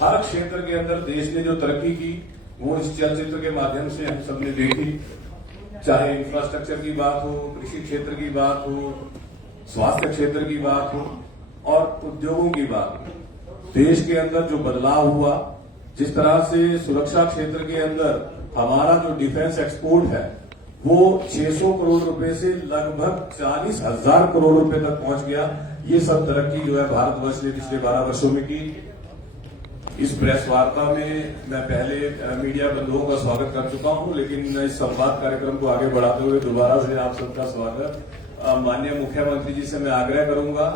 हर क्षेत्र के अंदर देश ने जो तरक्की की वो इस चलचित्र के माध्यम से हम सबने देखी। चाहे इंफ्रास्ट्रक्चर की बात हो, कृषि क्षेत्र की बात हो, स्वास्थ्य क्षेत्र की बात हो और उद्योगों की बात हो। देश के अंदर जो बदलाव हुआ, जिस तरह से सुरक्षा क्षेत्र के अंदर हमारा जो डिफेंस एक्सपोर्ट है वो 600 करोड़ रुपए से लगभग 40,000 करोड़ रुपए तक पहुंच गया। ये सब तरक्की जो है भारतवर्ष ने पिछले 12 वर्षों में की। इस प्रेस वार्ता में मैं पहले मीडिया बंधुओं का स्वागत कर चुका हूं, लेकिन इस संवाद कार्यक्रम को आगे बढ़ाते हुए दोबारा से आप सबका स्वागत। माननीय मुख्यमंत्री जी से मैं आग्रह करूंगा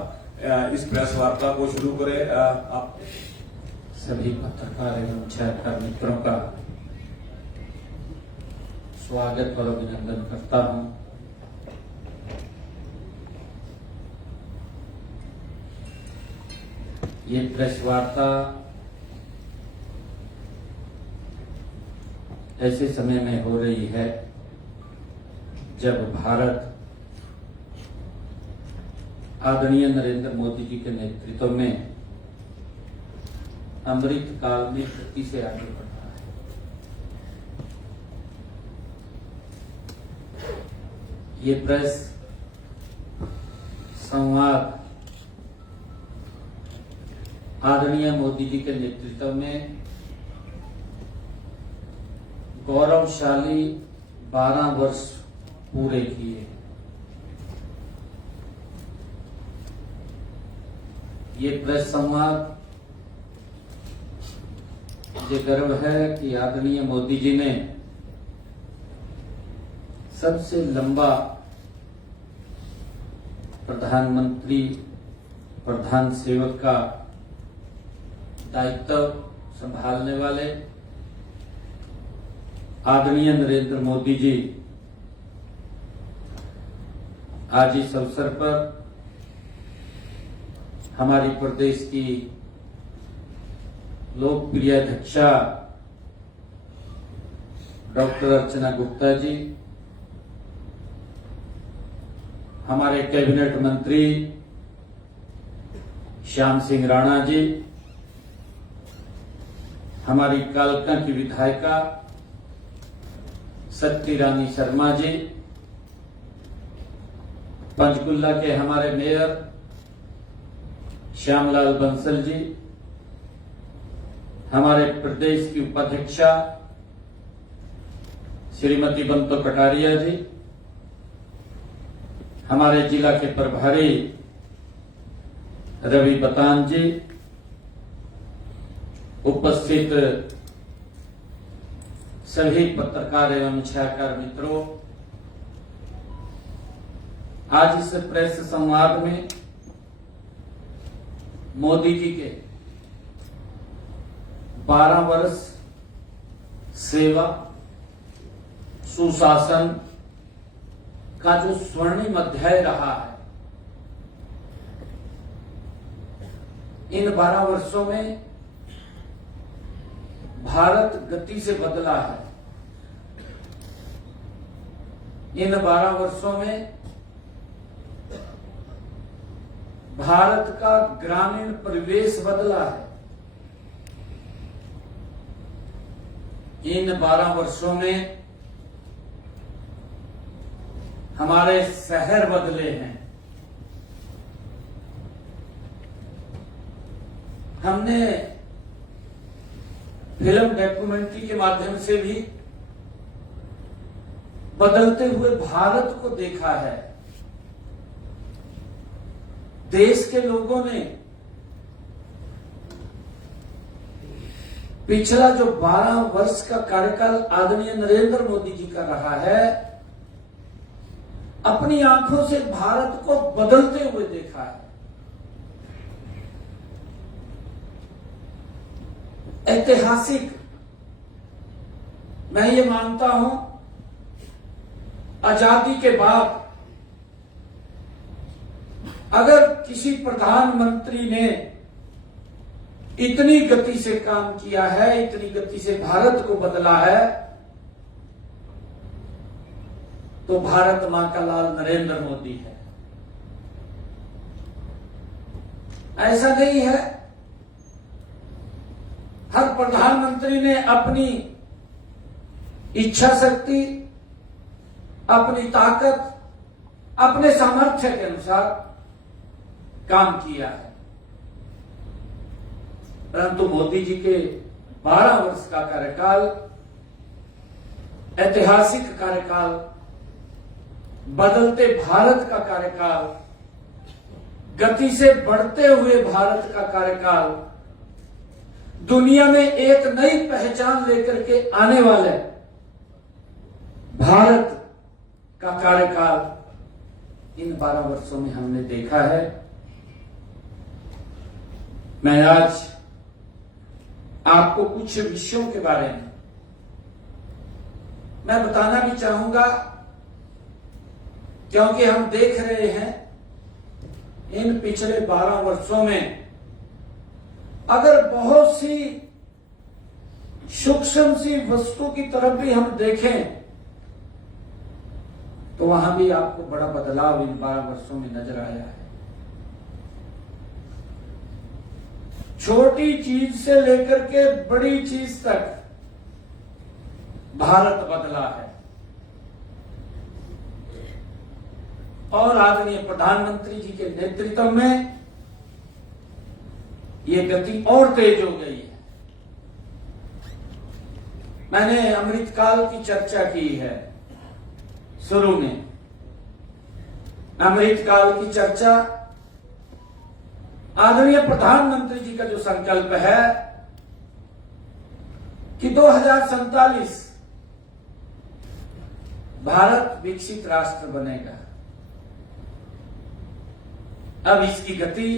इस प्रेस वार्ता को शुरू करें। आप सभी पत्रकार एवं छात्र मित्रों का स्वागत और अभिनंदन करता हूं। ये प्रेस वार्ता ऐसे समय में हो रही है जब भारत आदरणीय नरेंद्र मोदी जी के नेतृत्व में अमृत काल में गति से आगे बढ़ रहा है। ये प्रेस संवाद आदरणीय मोदी जी के नेतृत्व में गौरवशाली 12 वर्ष पूरे किए। ये प्रेस संवाद मुझे गर्व है कि आदरणीय मोदी जी ने सबसे लंबा प्रधानमंत्री प्रधान सेवक का दायित्व संभालने वाले आदरणीय नरेंद्र मोदी जी आज इस अवसर पर हमारी प्रदेश की लोकप्रिय अध्यक्षा डॉक्टर अर्चना गुप्ता जी, हमारे कैबिनेट मंत्री श्याम सिंह राणा जी, हमारी कालका की विधायिका सत्ती रानी शर्मा जी, पंचकुला के हमारे मेयर श्यामलाल बंसल जी, हमारे प्रदेश की उपाध्यक्षा श्रीमती बंतो कटारिया जी, हमारे जिला के प्रभारी रवि बतान जी, उपस्थित सभी पत्रकार एवं छायाकार मित्रों, आज इस प्रेस संवाद में मोदी जी के 12 वर्ष सेवा सुशासन का जो स्वर्णिम अध्याय रहा है, इन 12 वर्षों में भारत गति से बदला है। इन 12 वर्षों में भारत का ग्रामीण परिवेश बदला है। इन 12 वर्षों में हमारे शहर बदले हैं। हमने फिल्म डॉक्यूमेंट्री के माध्यम से भी बदलते हुए भारत को देखा है। देश के लोगों ने पिछला जो 12 वर्ष का कार्यकाल आदरणीय नरेंद्र मोदी जी का रहा है, अपनी आंखों से भारत को बदलते हुए देखा है। ऐतिहासिक, मैं ये मानता हूं, आजादी के बाद अगर किसी प्रधानमंत्री ने इतनी गति से काम किया है, इतनी गति से भारत को बदला है, तो भारत मां का लाल नरेंद्र मोदी है। ऐसा नहीं है प्रधानमंत्री ने अपनी इच्छा शक्ति, अपनी ताकत, अपने सामर्थ्य के अनुसार काम किया है। परंतु मोदी जी के 12 वर्ष का कार्यकाल, ऐतिहासिक कार्यकाल, बदलते भारत का कार्यकाल, गति से बढ़ते हुए भारत का कार्यकाल, दुनिया में एक नई पहचान लेकर के आने वाले भारत का कार्यकाल इन 12 वर्षों में हमने देखा है। मैं आज आपको कुछ विषयों के बारे में मैं बताना भी चाहूंगा, क्योंकि हम देख रहे हैं इन पिछले 12 वर्षों में अगर बहुत सी सूक्ष्म सी वस्तु की तरफ भी हम देखें तो वहां भी आपको बड़ा बदलाव इन 12 वर्षों में नजर आया है। छोटी चीज से लेकर के बड़ी चीज तक भारत बदला है और आदरणीय प्रधानमंत्री जी के नेतृत्व में ये गति और तेज हो गई है। मैंने अमृतकाल की चर्चा की है शुरू में। अमृतकाल की चर्चा आदरणीय प्रधानमंत्री जी का जो संकल्प है कि 2047 भारत विकसित राष्ट्र बनेगा, अब इसकी गति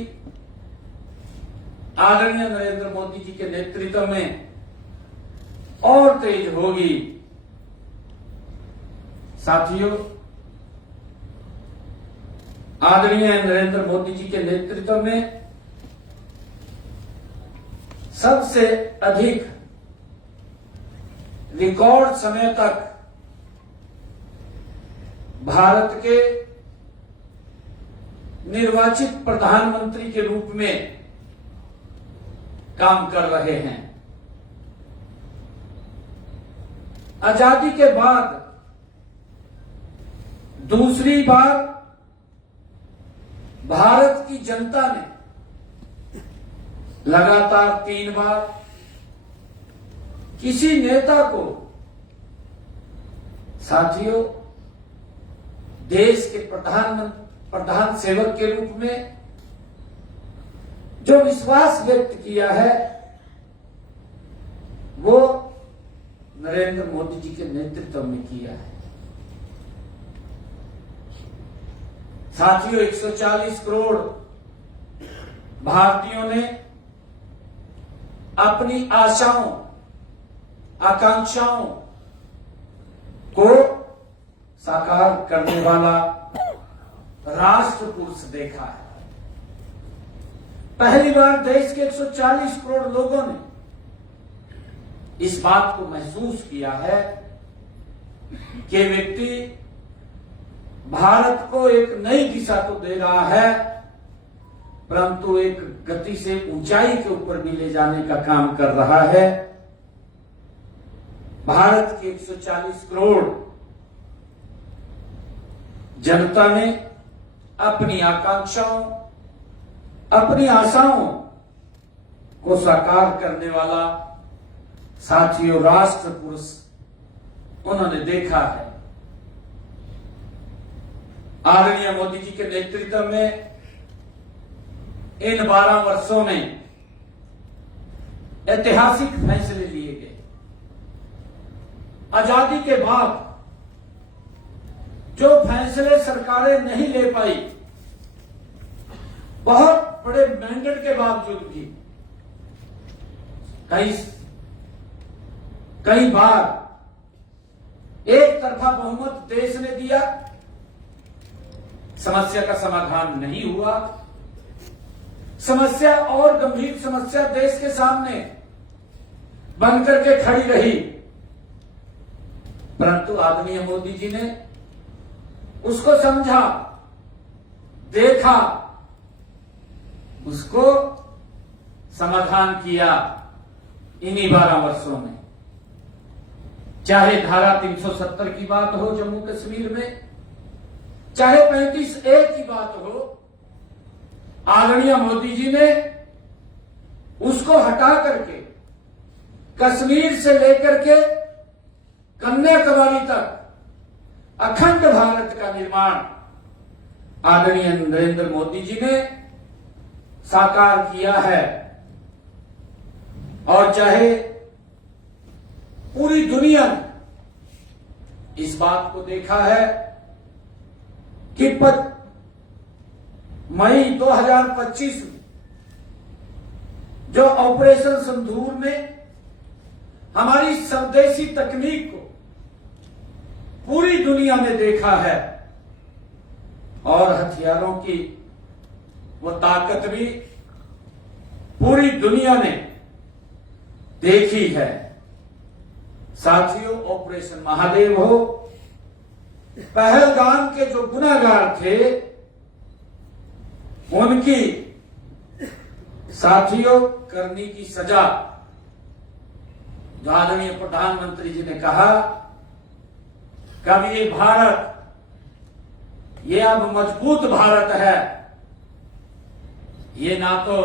आदरणीय नरेंद्र मोदी जी के नेतृत्व में और तेज होगी। साथियों, आदरणीय नरेंद्र मोदी जी के नेतृत्व में सबसे अधिक रिकॉर्ड समय तक भारत के निर्वाचित प्रधानमंत्री के रूप में काम कर रहे हैं। आजादी के बाद दूसरी बार भारत की जनता ने लगातार 3 बार किसी नेता को, साथियों, देश के प्रधान सेवक के रूप में जो विश्वास व्यक्त किया है वो नरेंद्र मोदी जी के नेतृत्व में किया है। साथियों, 140 करोड़ भारतीयों ने अपनी आशाओं, आकांक्षाओं को साकार करने वाला राष्ट्र पुरुष देखा है। पहली बार देश के 140 करोड़ लोगों ने इस बात को महसूस किया है कि व्यक्ति भारत को एक नई दिशा तो दे रहा है, परंतु एक गति से ऊंचाई के ऊपर भी ले जाने का काम कर रहा है। भारत की 140 करोड़ जनता ने अपनी आकांक्षाओं, अपनी आशाओं को साकार करने वाला साथियों राष्ट्र पुरुष उन्होंने देखा है। आदरणीय मोदी जी के नेतृत्व में इन 12 वर्षों में ऐतिहासिक फैसले लिए गए। आजादी के बाद जो फैसले सरकारें नहीं ले पाई, बहुत बड़े मैंडेट के बावजूद भी कई बार एक तरफा बहुमत देश ने दिया, समस्या का समाधान नहीं हुआ। समस्या और गंभीर समस्या देश के सामने बनकर के खड़ी रही, परंतु आदरणीय मोदी जी ने उसको समझा, देखा, उसको समाधान किया। इन्हीं 12 वर्षों में। चाहे धारा 370 की बात हो जम्मू कश्मीर में, चाहे 35A की बात हो, आदरणीय मोदी जी ने उसको हटा करके कश्मीर से लेकर के कन्याकुमारी तक अखंड भारत का निर्माण आदरणीय नरेंद्र मोदी जी ने साकार किया है। और चाहे पूरी दुनिया ने इस बात को देखा है कि मई 2025 में जो ऑपरेशन सिंदूर में हमारी स्वदेशी तकनीक को पूरी दुनिया ने देखा है और हथियारों की वो ताकत भी पूरी दुनिया ने देखी है। साथियों, ऑपरेशन महादेव हो, पहलगाम के जो गुनाहगार थे उनकी साथियों करनी की सजा, जो आदरणीय प्रधानमंत्री जी ने कहा कब ये भारत, ये अब मजबूत भारत है, ये ना तो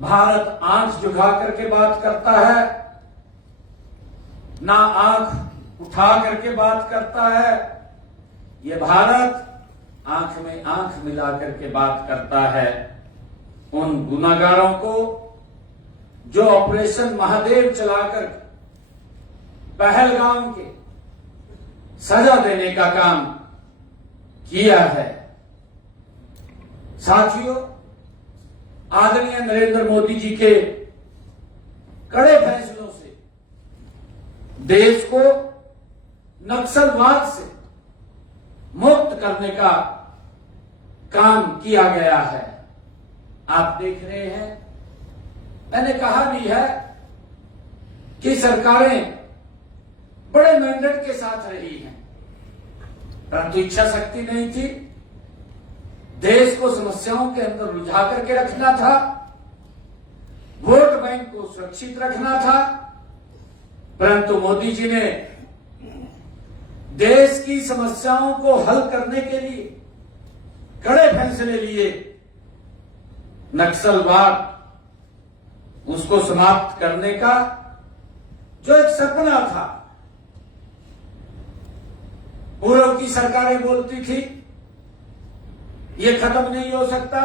भारत आंख झुका करके बात करता है, ना आंख उठा करके बात करता है, ये भारत आंख में आंख मिला करके बात करता है। उन गुनाहगारों को जो ऑपरेशन महादेव चलाकर पहलगाम के सजा देने का काम किया है। साथियों, आदरणीय नरेंद्र मोदी जी के कड़े फैसलों से देश को नक्सलवाद से मुक्त करने का काम किया गया है। आप देख रहे हैं, मैंने कहा भी है कि सरकारें बड़े मैंडेट के साथ रही हैं, परंतु इच्छा शक्ति नहीं थी। देश को समस्याओं के अंदर उलझा करके रखना था, वोट बैंक को सुरक्षित रखना था, परंतु मोदी जी ने देश की समस्याओं को हल करने के लिए कड़े फैसले लिए। नक्सलवाद, उसको समाप्त करने का जो एक सपना था, पूर्व की सरकारें बोलती थी ये खत्म नहीं हो सकता,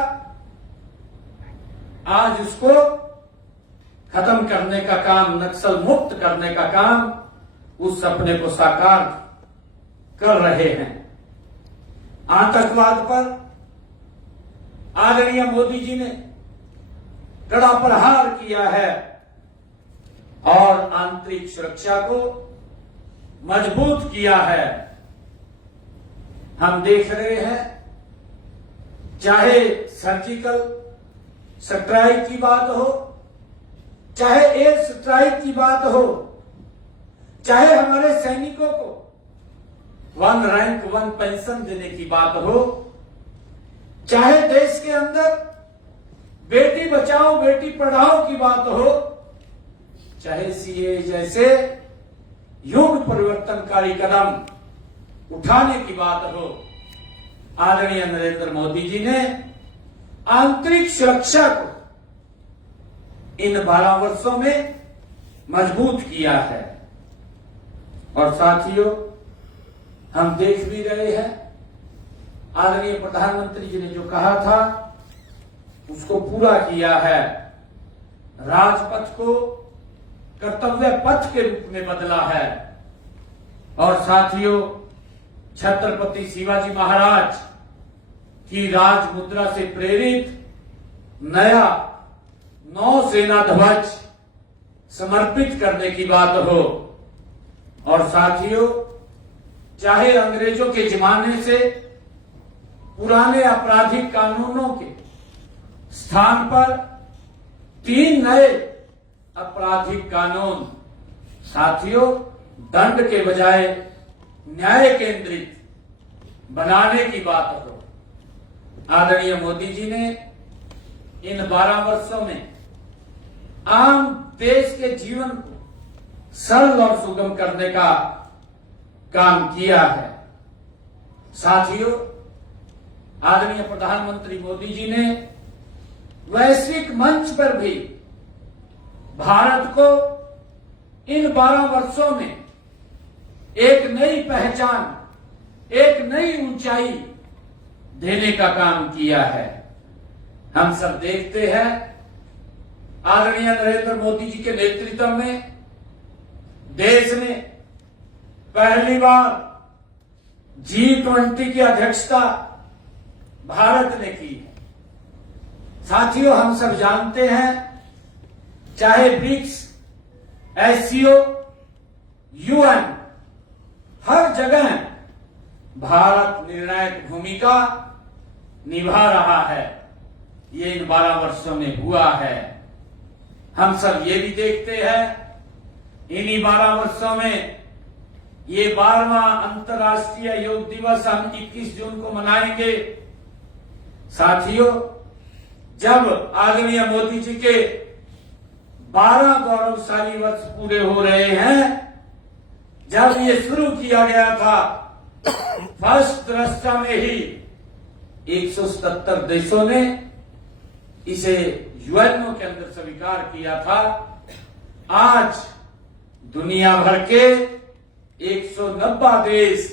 आज उसको खत्म करने का काम, नक्सल मुक्त करने का काम, उस सपने को साकार कर रहे हैं। आतंकवाद पर आदरणीय मोदी जी ने कड़ा प्रहार किया है और आंतरिक सुरक्षा को मजबूत किया है। हम देख रहे हैं, चाहे सर्जिकल स्ट्राइक की बात हो, चाहे एयर स्ट्राइक की बात हो, चाहे हमारे सैनिकों को 1 रैंक 1 पेंशन देने की बात हो, चाहे देश के अंदर बेटी बचाओ बेटी पढ़ाओ की बात हो, चाहे सीए जैसे युग परिवर्तनकारी कदम उठाने की बात हो, आदरणीय नरेंद्र मोदी जी ने आंतरिक सुरक्षा को इन 12 वर्षों में मजबूत किया है। और साथियों, हम देख भी रहे हैं, आदरणीय प्रधानमंत्री जी ने जो कहा था उसको पूरा किया है। राजपथ को कर्तव्य पथ के रूप में बदला है। और साथियों, छत्रपति शिवाजी महाराज की राजमुद्रा से प्रेरित नया नौसेना ध्वज समर्पित करने की बात हो, और साथियों, चाहे अंग्रेजों के जमाने से पुराने आपराधिक कानूनों के स्थान पर 3 नए आपराधिक कानून, साथियों, दंड के बजाय न्याय केंद्रित बनाने की बात हो, आदरणीय मोदी जी ने इन 12 वर्षों में आम देश के जीवन को सरल और सुगम करने का काम किया है। साथियों, आदरणीय प्रधानमंत्री मोदी जी ने वैश्विक मंच पर भी भारत को इन 12 वर्षों में एक नई पहचान, एक नई ऊंचाई देने का काम किया है। हम सब देखते हैं, आदरणीय नरेंद्र मोदी जी के नेतृत्व में देश ने पहली बार G20 की अध्यक्षता भारत ने की है। साथियों, हम सब जानते हैं, चाहे ब्रिक्स, SCO, UN, हर जगह भारत निर्णायक भूमिका निभा रहा है। ये इन 12 वर्षों में हुआ है। हम सब ये भी देखते हैं, इन्हीं 12 वर्षों में ये 12वां अंतर्राष्ट्रीय योग दिवस हम 21 जून को मनाएंगे। साथियों, जब आदरणीय मोदी जी के 12 गौरवशाली वर्ष पूरे हो रहे हैं, जब ये शुरू किया गया था, फर्स्ट दृष्टा में ही 177 देशों ने इसे यूएनओ के अंदर स्वीकार किया था। आज दुनिया भर के 190 देश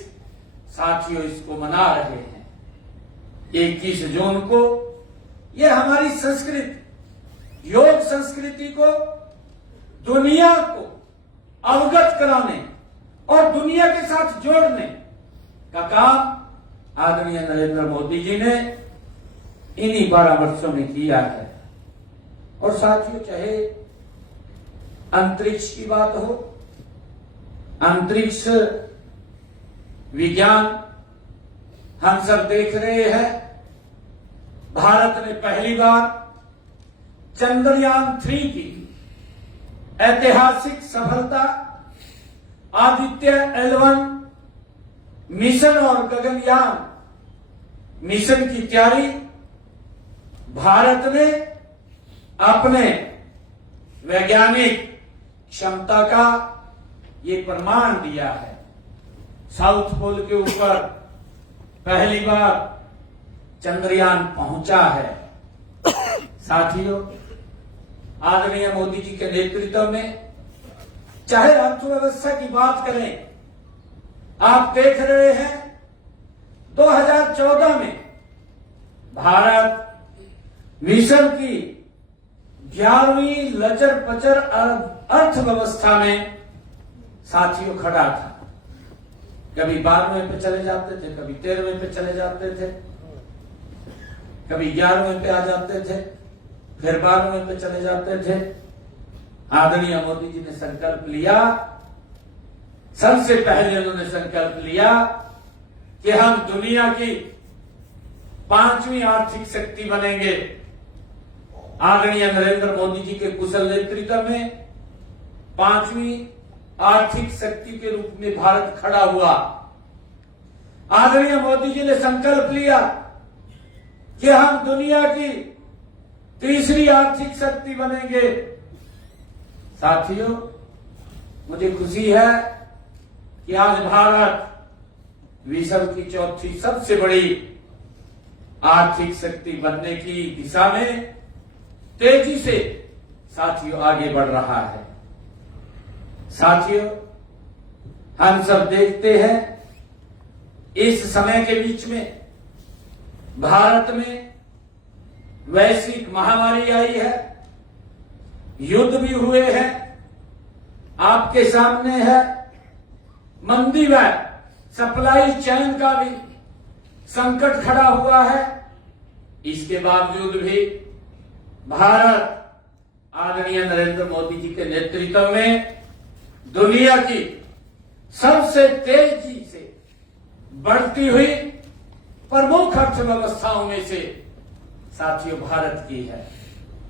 साथियों इसको मना रहे हैं। 21 जून को यह हमारी संस्कृति, योग संस्कृति को दुनिया को अवगत कराने और दुनिया के साथ जोड़ने का काम आदरणीय नरेंद्र मोदी जी ने इन्हीं 12 वर्षों में किया है। और साथियों, चाहे अंतरिक्ष की बात हो, अंतरिक्ष विज्ञान हम सब देख रहे हैं, भारत ने पहली बार चंद्रयान 3 की ऐतिहासिक सफलता, आदित्य L1 मिशन और गगनयान मिशन की तैयारी भारत ने अपने वैज्ञानिक क्षमता का ये प्रमाण दिया है। साउथ पोल के ऊपर पहली बार चंद्रयान पहुंचा है। साथियों, आदरणीय मोदी जी के नेतृत्व में चाहे अर्थव्यवस्था की बात करें, आप देख रहे हैं 2014 में भारत मिशन की 11वीं लचर पचर अर्थव्यवस्था में साथियों खड़ा था। कभी 12वें पे चले जाते थे, कभी 13वें पे चले जाते थे, कभी 11वें पे आ जाते थे, फिर 12वें पे चले जाते थे। आदरणीय मोदी जी ने संकल्प लिया, सबसे पहले उन्होंने संकल्प लिया कि हम दुनिया की 5वीं आर्थिक शक्ति बनेंगे। आदरणीय नरेंद्र मोदी जी के कुशल नेतृत्व में 5वीं आर्थिक शक्ति के रूप में भारत खड़ा हुआ। आदरणीय मोदी जी ने संकल्प लिया कि हम दुनिया की 3री आर्थिक शक्ति बनेंगे। साथियों, मुझे खुशी है कि आज भारत विश्व की 4थी सबसे बड़ी आर्थिक शक्ति बनने की दिशा में तेजी से साथियों आगे बढ़ रहा है। साथियों, हम सब देखते हैं, इस समय के बीच में भारत में वैश्विक महामारी आई है, युद्ध भी हुए हैं, आपके सामने है मंदी व सप्लाई चेन का भी संकट खड़ा हुआ है। इसके बावजूद भी भारत आदरणीय नरेंद्र मोदी जी के नेतृत्व में दुनिया की सबसे तेजी से बढ़ती हुई प्रमुख अर्थव्यवस्थाओं में से साथियों भारत की है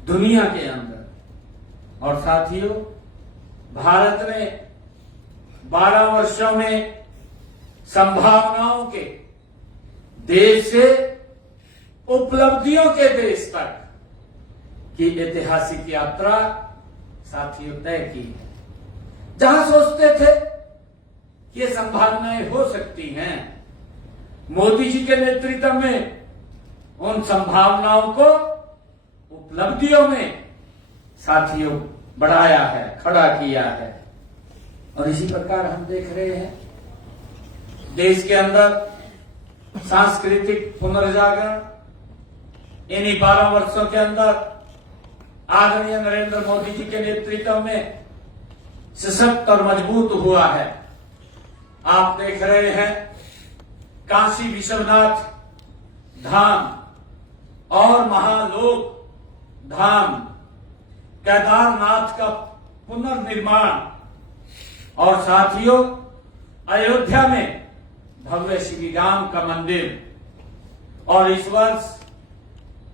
दुनिया के अंदर। और साथियों, भारत ने 12 वर्षों में संभावनाओं के देश से उपलब्धियों के देश तक की ऐतिहासिक यात्रा साथियों तय की है। जहां सोचते थे कि ये संभावनाएं हो सकती हैं, मोदी जी के नेतृत्व में उन संभावनाओं को उपलब्धियों में साथियों बढ़ाया है, खड़ा किया है। और इसी प्रकार हम देख रहे हैं देश के अंदर सांस्कृतिक पुनर्जागरण इन्हीं 12 वर्षों के अंदर आदरणीय नरेंद्र मोदी जी के नेतृत्व में सशक्त और मजबूत हुआ है। आप देख रहे हैं काशी विश्वनाथ धाम और महालोक धाम, केदारनाथ का पुनर्निर्माण और साथियों अयोध्या में भव्य श्री राम का मंदिर। और इस वर्ष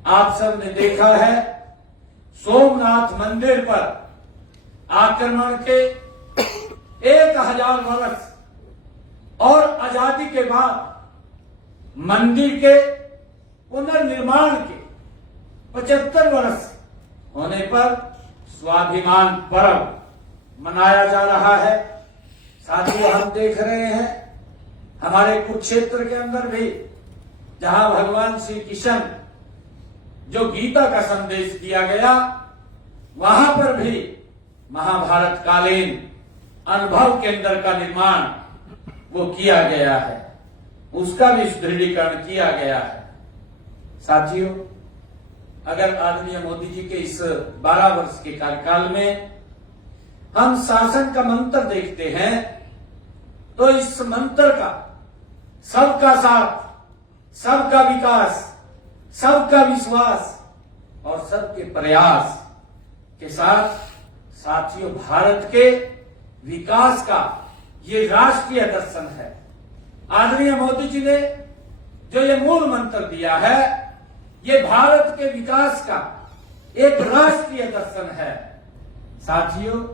आप सब ने देखा है सोमनाथ मंदिर पर आक्रमण के 1000 वर्ष और आजादी के बाद मंदिर के पुनर्निर्माण के 75 वर्ष होने पर स्वाभिमान पर्व मनाया जा रहा है। साथियों हम देख रहे हैं हमारे कुरुक्षेत्र के अंदर भी जहां भगवान श्री कृष्ण जो गीता का संदेश दिया गया, वहां पर भी महाभारत कालीन अनुभव केंद्र का निर्माण वो किया गया है, उसका भी सुदृढ़ीकरण किया गया है। साथियों अगर आदरणीय मोदी जी के इस 12 वर्ष के कार्यकाल में हम शासन का मंत्र देखते हैं तो इस मंत्र का सबका साथ, सबका विकास, सबका विश्वास और सबके प्रयास के साथ साथियों भारत के विकास का ये राष्ट्रीय दर्शन है। आदरणीय मोदी जी ने जो ये मूल मंत्र दिया है, ये भारत के विकास का एक राष्ट्रीय दर्शन है। साथियों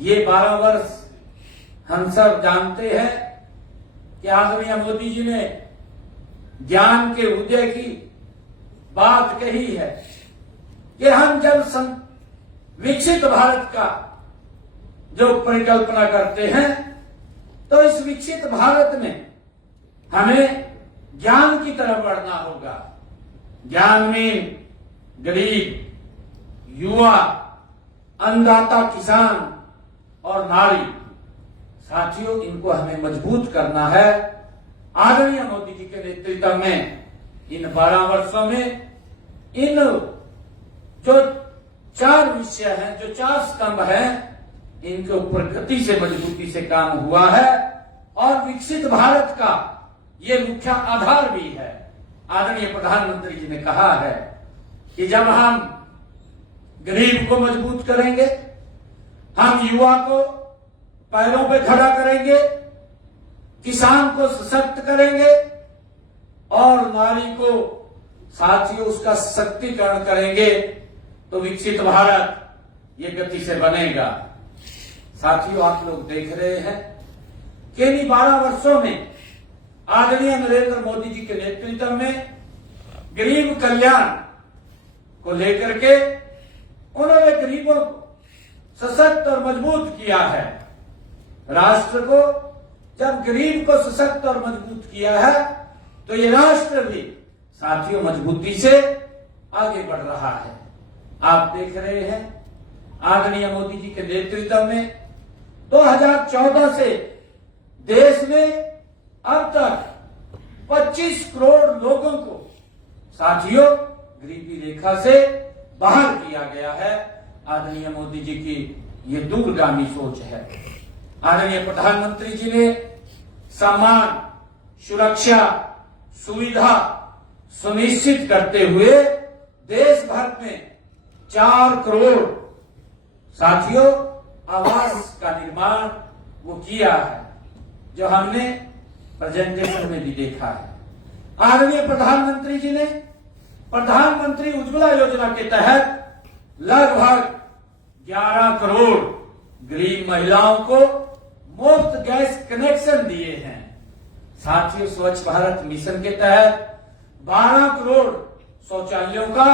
ये 12 वर्ष हम सब जानते हैं कि आदरणीय मोदी जी ने ज्ञान के उदय की बात कही है कि हम जब विकसित भारत का जो परिकल्पना करते हैं तो इस विकसित भारत में हमें ज्ञान की तरफ बढ़ना होगा। ज्ञान में गरीब, युवा, अन्नदाता किसान और नारी, साथियों इनको हमें मजबूत करना है। आदरणीय मोदी जी के नेतृत्व में इन 12 वर्षों में इन जो 4 विषय हैं, जो 4 स्तंभ हैं, इनके ऊपर गति से मजबूती से काम हुआ है और विकसित भारत का ये मुख्य आधार भी है। आदरणीय प्रधानमंत्री जी ने कहा है कि जब हम गरीब को मजबूत करेंगे, हम युवा को पैरों पे खड़ा करेंगे, किसान को सशक्त करेंगे और नारी को साथियों उसका सशक्तिकरण करेंगे तो विकसित भारत ये गति से बनेगा। साथियों आप लोग देख रहे हैं कि इन 12 वर्षों में आदरणीय नरेंद्र मोदी जी के नेतृत्व में गरीब कल्याण को लेकर के उन्होंने गरीबों को सशक्त और मजबूत किया है। राष्ट्र को जब गरीब को सशक्त और मजबूत किया है तो ये राष्ट्र भी साथियों मजबूती से आगे बढ़ रहा है। आप देख रहे हैं आदरणीय मोदी जी के नेतृत्व में 2014 से देश में अब तक 25 करोड़ लोगों को साथियों गरीबी रेखा से बाहर किया गया है। आदरणीय मोदी जी की ये दूरगामी सोच है। आदरणीय प्रधानमंत्री जी ने सम्मान, सुरक्षा, सुविधा सुनिश्चित करते हुए देश भर में 4 करोड़ साथियों आवास का निर्माण वो किया है, जो हमने प्रेजेंटेशन में भी देखा है। आदरणीय प्रधानमंत्री जी ने प्रधानमंत्री उज्ज्वला योजना के तहत लगभग 11 करोड़ गरीब महिलाओं को मुफ्त गैस कनेक्शन दिए हैं। साथियों स्वच्छ भारत मिशन के तहत 12 करोड़ शौचालयों का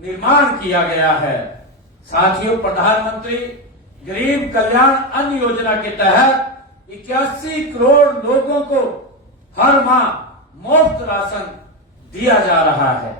निर्माण किया गया है। साथियों, प्रधानमंत्री गरीब कल्याण अन्न योजना के तहत 81 करोड़ लोगों को हर माह मुफ्त राशन दिया जा रहा है।